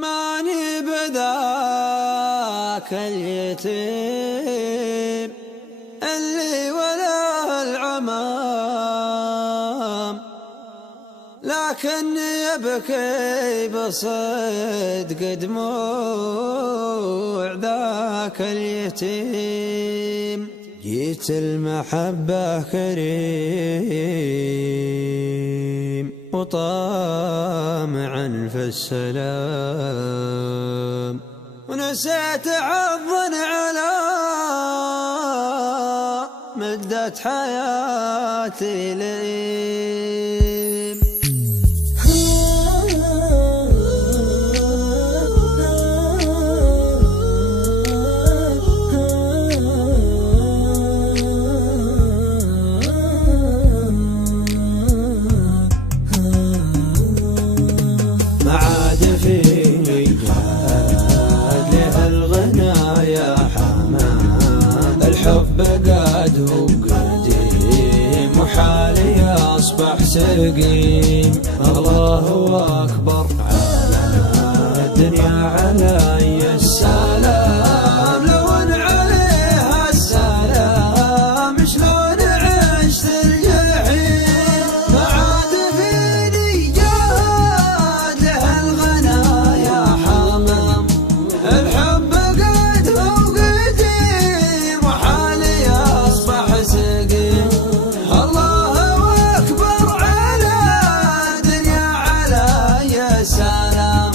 ماني بذاك اليتيم اللي ولا العمام، لكني أبكي بصدق دموع ذاك اليتيم. جيت المحبة كريم وطامعا في السلام، ونسيت حظا على مدة حياتي لئيم. ما عاد فيني جاد لهالغنى يا حمام، الحب قاد وقديم وحالي أصبح سقيم. الله أكبر على الدنيا علي السلام، لون عليها السلام شلون عشت الجحيم. ما عاد فيني جاد لهالغنى يا حمام، الحب قد وقديم وحالي أصبح سقيم. الله أكبر على الدنيا علي السلام،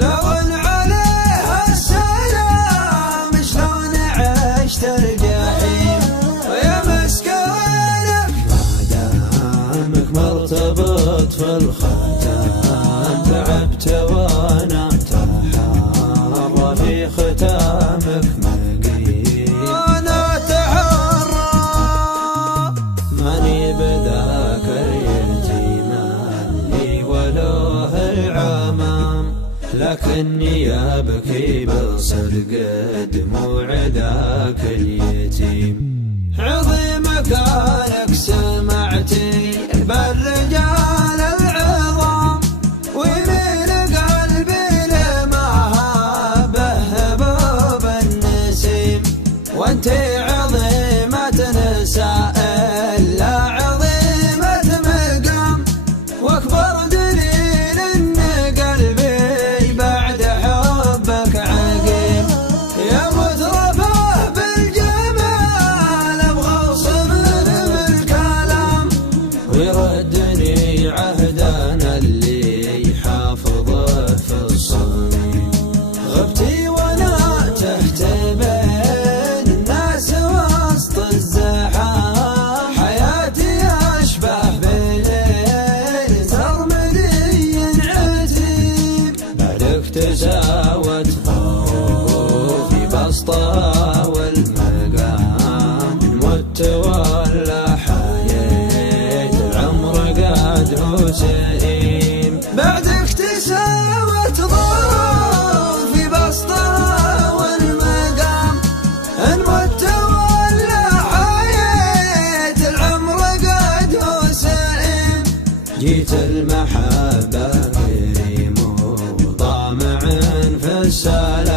لون عليها السلام شلون عشت الجحيم. ويا مسكينك ما دامك مرتبط في الختام، تعبت وانا تحرى في ختامك مقيم. وانا تحرى ماني بذاك اليتيم اللي ولوه العمام، لكني أبكي بصدق دموع ذاك اليتيم. عظيم كانك سمعتي بالرجال العظام، ويمين قلبي لما هابه هبوب النسيم. وانتي عظيمة نساء إلا عظيمة مقام، واكبر دليل ان قلبي بعد حبك عقيم. يا مترفه بالجمال ابغى اوصفك بالكلام، ويردني عهدنا اللي حافظه في الصميم. غبتي وانا تحت بين الناس وسط الزحام، حياتي اشبه بليل سرمدي عتيم. بعدك تساوت ظروفي بسطة والمقام، مت ولا حييت العمر قاد سئيم. بعدك تساوت ظروفي بسطة والمقام، إن مت ولا حييت العمر قاد سئيم. جيت المحبة كريم وطامع في السلام،